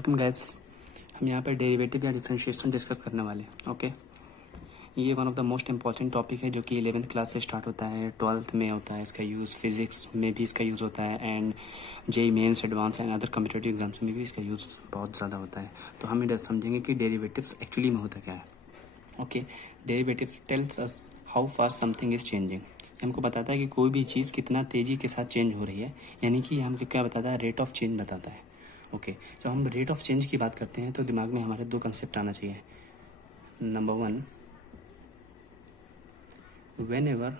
Welcome guys. हम यहाँ पर डेरिवेटिव या डिफरेंशिएशन डिस्कस करने वाले हैं। ओके, ये one of the most important topic है जो कि 11th क्लास से स्टार्ट होता है, 12th में होता है इसका यूज़, फिजिक्स में भी इसका यूज़ होता है and JEE mains advanced and other competitive exams में भी इसका यूज़ बहुत ज़्यादा होता है। तो हम ये समझेंगे कि डेरिवेटिव एक्चुअली में होता क्या है। Okay, derivative tells us how fast something is changing. हमको बताता है कि कोई भी चीज़ कितना तेज़ी के साथ चेंज हो रही है, यानी कि हमको क्या बताता है, रेट ऑफ चेंज बताता है। ओके, जब हम रेट ऑफ चेंज की बात करते हैं तो दिमाग में हमारे दो कंसेप्ट आना चाहिए। Number one, whenever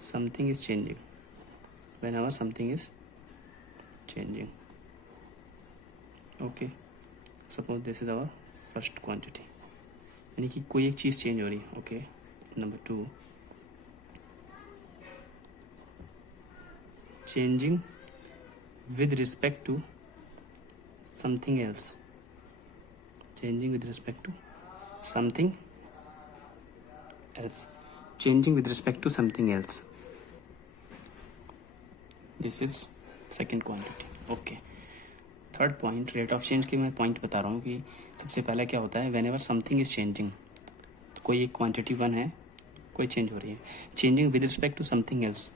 something is changing, whenever something is changing. Okay, suppose this is our first quantity, यानी कि कोई एक चीज़ चेंज हो रही है। Okay, number two, changing with respect to something else, changing with respect to something else, changing with respect to something else. This is second quantity. Okay, third point, rate of change की मैं point बता रहा हूँ कि सबसे पहले क्या होता है, when ever something is changing, तो कोई एक क्वांटिटी वन है, कोई चेंज हो रही है। Changing with respect to something else,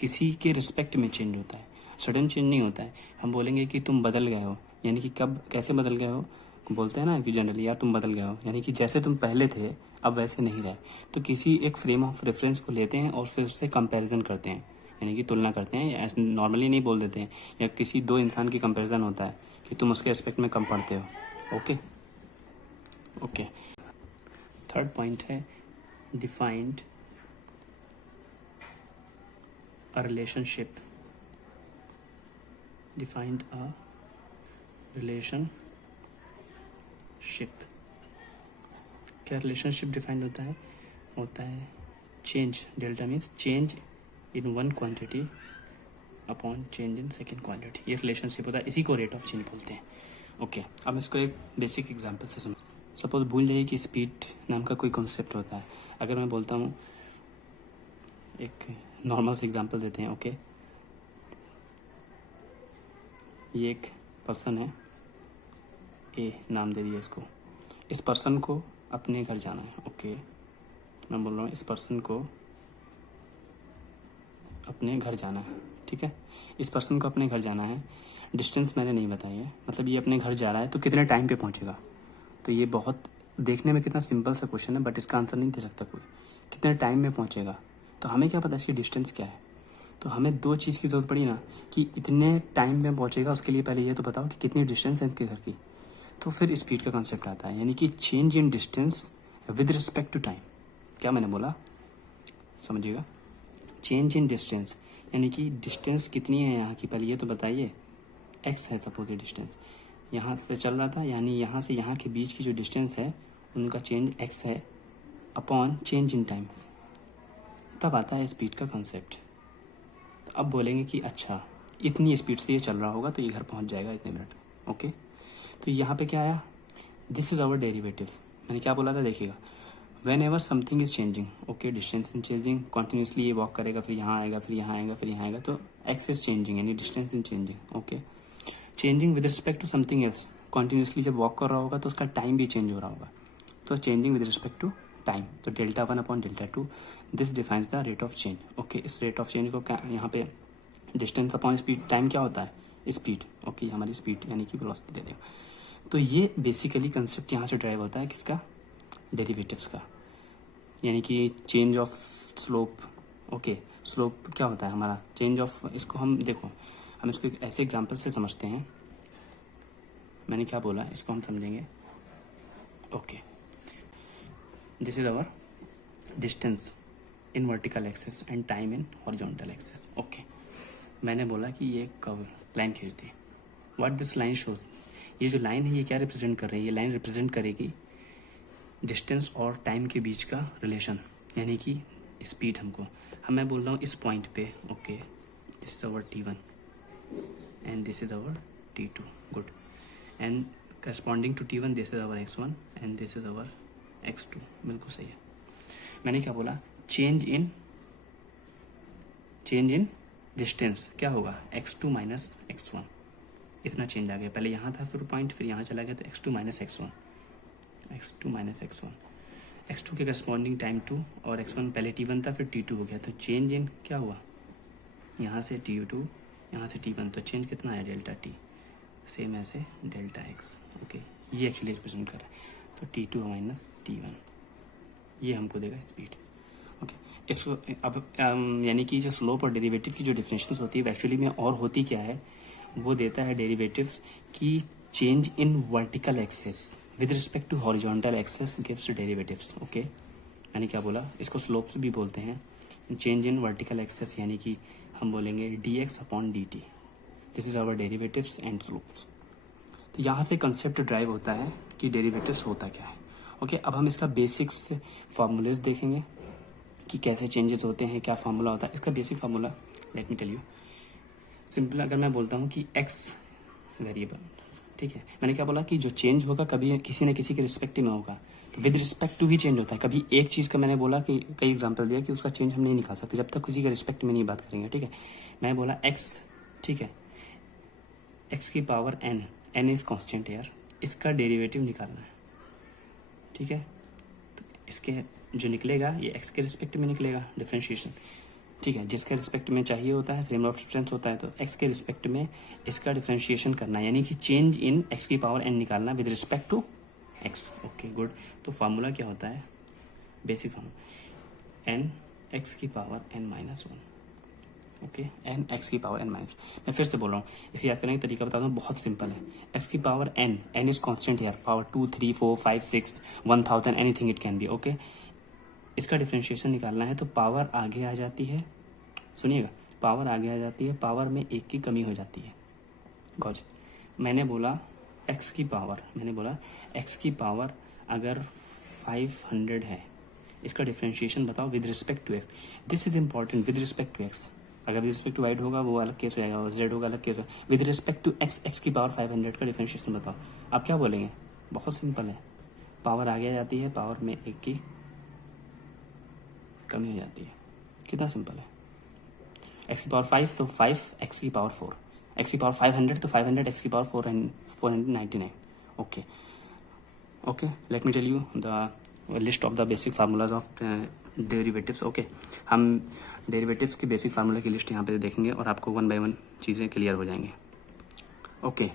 किसी के रिस्पेक्ट में चेंज होता है, सडन चेंज नहीं होता है। हम बोलेंगे कि तुम बदल गए हो, यानी कि कब, कैसे बदल गए हो, बोलते हैं ना कि जनरली यार तुम बदल गए हो, यानी कि जैसे तुम पहले थे अब वैसे नहीं रहे। तो किसी एक फ्रेम ऑफ रेफरेंस को लेते हैं और फिर उससे कंपैरिजन करते हैं, यानी कि तुलना करते हैं। ऐसे नॉर्मली नहीं बोल देते हैं, या किसी दो इंसान की कंपैरिजन होता है कि तुम उसके एस्पेक्ट में कम पढ़ते हो। ओके ओके, थर्ड पॉइंट है defined a relationship, defined a relationship। क्या रिलेशनशिप डिफाइंड होता है change, delta means change in one quantity upon change in second quantity, ये रिलेशनशिप होता है, इसी को रेट ऑफ चेंज बोलते हैं। ओके, अब इसको एक बेसिक एग्जांपल से समझ। सपोज भूल जाइए कि स्पीड नाम का कोई कॉन्सेप्ट होता है। अगर मैं बोलता हूँ, एक नॉर्मल से एग्जांपल देते हैं। ओके, ये एक पर्सन है, ए नाम दे दिया इसको। इस पर्सन को अपने घर जाना है। ओके, मैं बोल रहा हूँ इस पर्सन को अपने घर जाना है, ठीक है। इस पर्सन को अपने घर जाना है, डिस्टेंस मैंने नहीं बताई है, मतलब ये अपने घर जा रहा है तो कितने टाइम पे पहुँचेगा। तो ये बहुत देखने में कितना सिंपल सा क्वेश्चन है, बट इसका आंसर नहीं दे सकता कोई, कितने टाइम में पहुँचेगा। तो हमें क्या पता इसकी डिस्टेंस क्या है। तो हमें दो चीज़ की ज़रूरत पड़ी ना, कि इतने टाइम में पहुंचेगा, उसके लिए पहले ये तो बताओ कि कितनी डिस्टेंस है इसके घर की। तो फिर स्पीड का कंसेप्ट आता है, यानी कि change in distance with respect to time. क्या मैंने बोला, समझिएगा, चेंज इन डिस्टेंस यानी कि डिस्टेंस कितनी है यहाँ की, पहले ये तो बताइए। एक्स है सपोज, ये डिस्टेंस यहाँ से चल रहा था, यानी यहाँ से यहाँ के बीच की जो डिस्टेंस है उनका चेंज एक्स है, अपॉन चेंज इन टाइम, तब आता है स्पीड का कंसेप्ट। अब बोलेंगे कि अच्छा इतनी स्पीड से ये चल रहा होगा तो ये घर पहुंच जाएगा इतने मिनट। ओके, तो यहाँ पे क्या आया, दिस इज आवर डेरिवेटिव। मैंने क्या बोला था, देखिएगा, when ever something is changing. Okay, distance in changing, continuously ये वॉक करेगा, फिर यहाँ आएगा, फिर यहाँ आएगा, फिर यहाँ आएगा, तो एक्स इज चेंजिंग, यानी distance in changing. Okay, changing with respect to something else, continuously जब वॉक कर रहा होगा तो उसका टाइम भी चेंज हो रहा होगा, तो changing with respect to time, तो delta one upon delta two, this defines the rate of change. Okay, इस रेट ऑफ चेंज को क्या यहाँ पे डिस्टेंस अपॉन स्पीड, टाइम क्या होता है, स्पीड। ओके, हमारी स्पीड यानी कि वेलोसिटी दे देगा। तो ये बेसिकली कंसेप्ट यहाँ से ड्राइव होता है किसका, डेरिवेटिव्स का, यानी कि change of slope. Okay, slope क्या होता है हमारा, चेंज ऑफ, इसको हम देखो, हम इसको एक ऐसे एग्जांपल से समझते हैं। मैंने क्या बोला, इसको हम समझेंगे। Okay, this is our distance in vertical axis and time in horizontal axis. Okay, मैंने बोला कि ये कर्व लाइन खींच दी। व्हाट दिस लाइन शोज, ये जो लाइन है ये क्या रिप्रेजेंट कर रही है, ये लाइन रिप्रेजेंट करेगी डिस्टेंस और टाइम के बीच का रिलेशन, यानी कि स्पीड हमको। मैं बोल रहा हूँ इस पॉइंट पे। Okay, this is our T1 and this is our T2, good, and corresponding to T1 this is our X1 and this is our X2, बिल्कुल सही है। मैंने क्या बोला, चेंज इन डिस्टेंस क्या होगा, X2 माइनस X1, इतना चेंज आ गया, पहले यहाँ था फिर पॉइंट, फिर यहाँ चला गया, तो x2 minus x1, x2 minus x1, x2 के करस्पॉन्डिंग टाइम 2 और x1 पहले t1 था फिर t2 हो गया, तो चेंज इन क्या हुआ, यहाँ से t2 यहाँ से t1, तो चेंज कितना है डेल्टा t, सेम ऐसे डेल्टा x। ओके, ये एक्चुअली रिप्रेजेंट कर रहा है, तो t2 माइनस t1, ये हमको देगा स्पीड। ओके, इसको अब यानी कि जो स्लोप और डेरिवेटिव की जो डिफरेंशियल्स होती है एक्चुअली में और होती क्या है, वो देता है डेरिवेटिव की change in vertical axis with respect to horizontal axis gives derivatives. Okay, मैंने क्या बोला, इसको स्लोप्स भी बोलते हैं, चेंज इन वर्टिकल एक्सेस यानी कि हम बोलेंगे dx upon dt, this is our derivatives and slopes. तो यहाँ से कंसेप्ट ड्राइव होता है कि डेरिवेटिव्स होता क्या है। ओके, अब हम इसका बेसिक्स फार्मूलेज देखेंगे कि कैसे चेंजेस होते हैं, क्या फार्मूला होता है। इसका basic formula let me tell you, simple अगर मैं बोलता हूँ कि x वेरिएबल, ठीक है, मैंने क्या बोला कि जो चेंज होगा कभी किसी न किसी के रिस्पेक्ट में होगा, तो विद रिस्पेक्ट टू ही चेंज होता है। कभी एक चीज़ का मैंने बोला कि कई एग्जांपल दिया कि उसका चेंज हम नहीं निकाल सकते जब तक किसी के रिस्पेक्ट में नहीं बात करेंगे, ठीक है। मैं बोला x, ठीक है, x की पावर n इज कांस्टेंट यार, इसका डेरिवेटिव निकालना है, ठीक है। तो इसके जो निकलेगा ये x के रिस्पेक्ट में निकलेगा डिफरेंशिएशन, ठीक है, जिसके रिस्पेक्ट में चाहिए होता है फ्रेम ऑफ रेफरेंस होता है, तो x के रिस्पेक्ट में इसका डिफरेंशिएशन करना है, यानी कि चेंज इन x की पावर n निकालना with respect to x। Okay good, तो फार्मूला क्या होता है, बेसिक फार्मूला n x की power n minus 1। Okay, n x की पावर n माइनस, मैं फिर से बोल रहा हूँ, इसे याद करने का तरीका बता दूँ, बहुत सिंपल है। x की पावर n इज कॉन्स्टेंट यार, power 2 3 4 5 6 1000 anything it can be. Okay, इसका डिफरेंशिएशन निकालना है तो पावर आगे आ जाती है, सुनिएगा, पावर आगे आ जाती है, पावर में एक की कमी हो जाती है। गॉज, मैंने बोला x की पावर, मैंने बोला x की पावर अगर 500 है, इसका डिफरेंशिएशन बताओ with respect to x। This is important, with respect to x, अगर विद रिस्पेक्ट टू वाइड होगा वो अलग केस हो जाएगा, और z होगा अलग केस होगा। विद रिस्पेक्ट टू x की पावर 500 का डिफरेंशिएशन बताओ। आप क्या बोलेंगे, बहुत सिंपल है, पावर आगे आ जाती है, पावर में एक की कमी हो जाती है, कितना सिंपल है। x की पावर 5 तो 5 x की पावर 4, x की पावर 500 तो 500 x की power 499। Okay okay, let me tell you the list of the basic formulas of derivatives. Okay, हम डेरिवेटिव्स की बेसिक फार्मूला की लिस्ट यहाँ पे देखेंगे और आपको 1 बाय 1 चीज़ें क्लियर हो जाएंगे। ओके,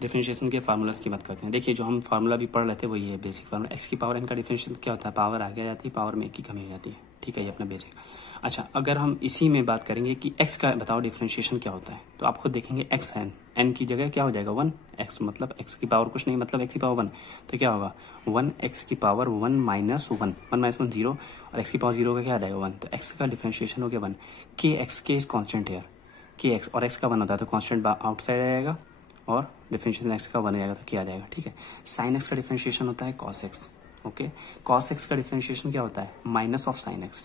डिफरेंशिएशन के फार्मूलाज की बात करते हैं। देखिए जो हम फार्मूला भी पढ़ रहे थे वो ये है बेसिक फार्मूला, एक्स की पावर n का डिफरेंशिएशन क्या होता है, पावर आगे आ जाती है, पावर में एक की कमी हो जाती है, ठीक है, ये अपना बेसिक। अच्छा, अगर हम इसी में बात करेंगे कि x का बताओ डिफरेंशिएशन क्या होता है, तो आप खुद देखेंगे x है, n की जगह क्या हो जाएगा 1, x मतलब x की पावर कुछ नहीं, मतलब x की पावर 1, तो क्या होगा 1 x की पावर 1 माइनस 1, 1 माइनस 1 0, और x की पावर 0 का क्या आ जाएगा 1, तो x का डिफरेंशिएशन हो गया 1। के एक्स के इज कॉन्स्टेंट है, के एक्स और x का 1 होता है तो कॉन्स्टेंट आउटसाइड आएगा, और डिफरेंशिएशन x का 1 आ जाएगा तो क्या आ जाएगा, ठीक है। साइन x का डिफरेंशिएशन होता है cos x। Okay, cos x का डिफरेंशिएशन क्या होता है, माइनस ऑफ साइन x,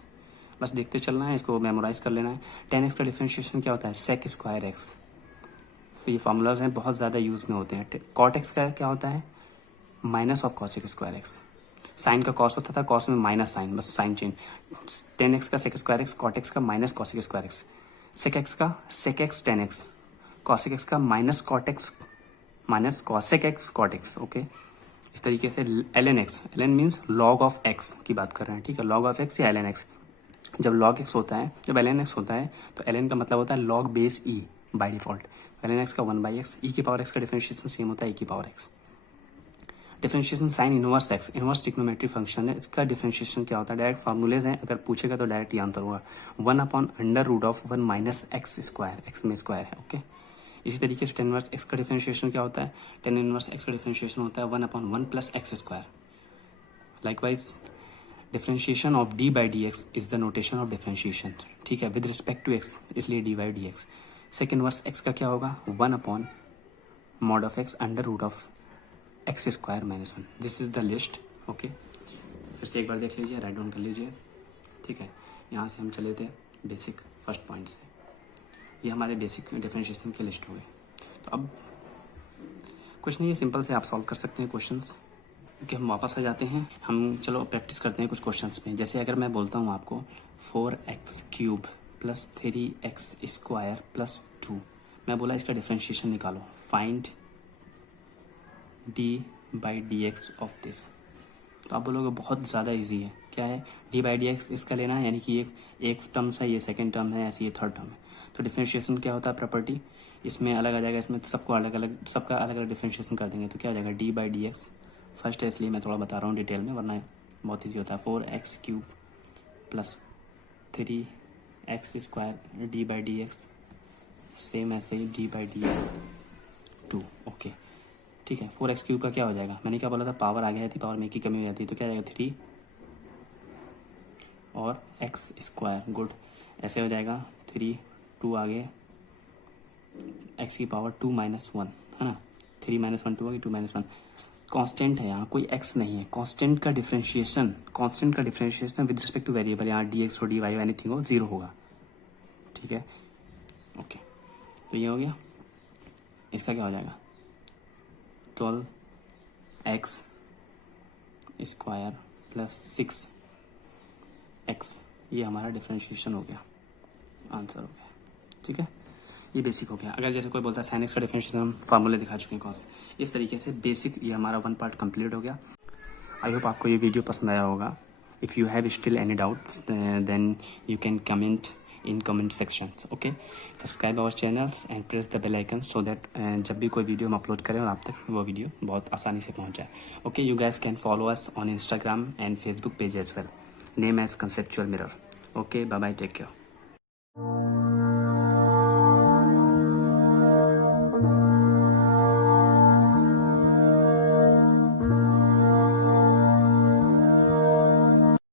बस देखते चलना है, इसको मेमोराइज कर लेना है। tan x का डिफरेंशिएशन क्या होता है, सेक स्क्वायर x। तो ये फार्मूलाज हैं, बहुत ज़्यादा यूज में होते हैं। कॉट x का क्या होता है, minus of cosec square x। Sine का कॉस होता था, कॉस में माइनस साइन, बस साइन चेंज। tan x का sec square x, cot x का minus cosec square x, sec x का sec x tan x, cosec x का minus cot x minus cosec x cot x। Okay, इस तरीके से ln x, ln means log of x की बात कर रहे हैं, ठीक है, log ऑफ x या ln x। जब log x होता है, जब ln x होता है तो ln का मतलब होता है log base e by default, ln x का 1 बाई एक्स, e की पावर x का डिफरेंशिएशन सेम होता है e की power x। Differentiation sine inverse x, inverse trigonometric function है, इसका डिफरेंशिएशन क्या होता है, डायरेक्ट फार्मूलेज हैं, अगर पूछेगा तो डायरेक्ट ये आंसर होगा 1 upon under root of 1 minus x square, x में स्क्वायर है। ओके, इसी तरीके से tan इनवर्स x का डिफरेंशिएशन क्या होता है, tan इनवर्स x का डिफरेंशिएशन होता है 1 upon 1 plus x square. Likewise differentiation of d by D x is the notation of differentiation, ठीक है, विद रिस्पेक्ट टू x, इसलिए d by D x. Sec inverse x का क्या होगा 1 upon mod of x under root of x square minus 1। This is the list. Okay, फिर से एक बार देख लीजिए, राइट डाउन कर लीजिए, ठीक है। यहाँ से हम चले थे बेसिक फर्स्ट पॉइंट से, ये हमारे बेसिक डिफरेंशिएशन की लिस्ट हो गई। तो अब कुछ नहीं, सिंपल से आप सॉल्व कर सकते हैं क्वेश्चंस। ओके, हम वापस आ जाते हैं, हम चलो प्रैक्टिस करते हैं कुछ क्वेश्चंस में। जैसे अगर मैं बोलता हूँ आपको 4x cube plus 3x square plus 2, मैं बोला इसका डिफरेंशिएशन निकालो, find D by D x of this. तो आप बोलोगे बहुत ज़्यादा इजी है, क्या है, डी बाई डी एक्स इसका लेना है, यानी कि एक टर्म्स है, ये सेकंड टर्म है, ऐसे ये थर्ड टर्म है। तो डिफरेंशिएशन क्या होता है, प्रॉपर्टी इसमें अलग आ जाएगा, इसमें तो सबको अलग अलग, सबका अलग अलग डिफरेंशिएशन कर देंगे। तो क्या हो जाएगा, D by D x first है इसलिए मैं थोड़ा बता रहा हूँ डिटेल में, वरना बहुत ईजी होता है। 4x³ plus 3x² D by D X, same ऐसे ही D by D X 2। Okay ठीक है, 4x³ का क्या हो जाएगा, मैंने क्या बोला था, पावर आगे आती, पावर में की कमी हो जाती है, तो क्या हो जाएगा 3 और x², गुड, ऐसे हो जाएगा 3 2 आगे x की पावर 2 - 1 है ना, 3 - 1 2 आगे 2 - 1। कांस्टेंट है यहाँ, कोई x नहीं है, कांस्टेंट का differentiation with respect two variable, यहाँ dx हो dy हो एनीथिंग हो 0 होगा, ठीक है। ओके तो ये हो गया, इसका क्या हो जाएगा 12x² प्लस 6x, ये हमारा डिफरेंशिएशन हो गया, आंसर हो गया, ठीक है। ये बेसिक हो गया। अगर जैसे कोई बोलता है साइन एक्स का डिफरेंशिएशन, हम फार्मूले दिखा चुके हैं कौन, इस तरीके से बेसिक ये हमारा 1 पार्ट कंप्लीट हो गया। आई होप आपको ये वीडियो पसंद आया होगा। If you have still any doubts then you can comment in comment sections. Okay, subscribe our channels and press the bell icon so that जब भी कोई वीडियो हम अपलोड करें और आप तक वो वीडियो बहुत आसानी से पहुंच जाए। Okay, you guys can follow us on Instagram and Facebook page as well, name as conceptual mirror. Okay, bye bye, take care.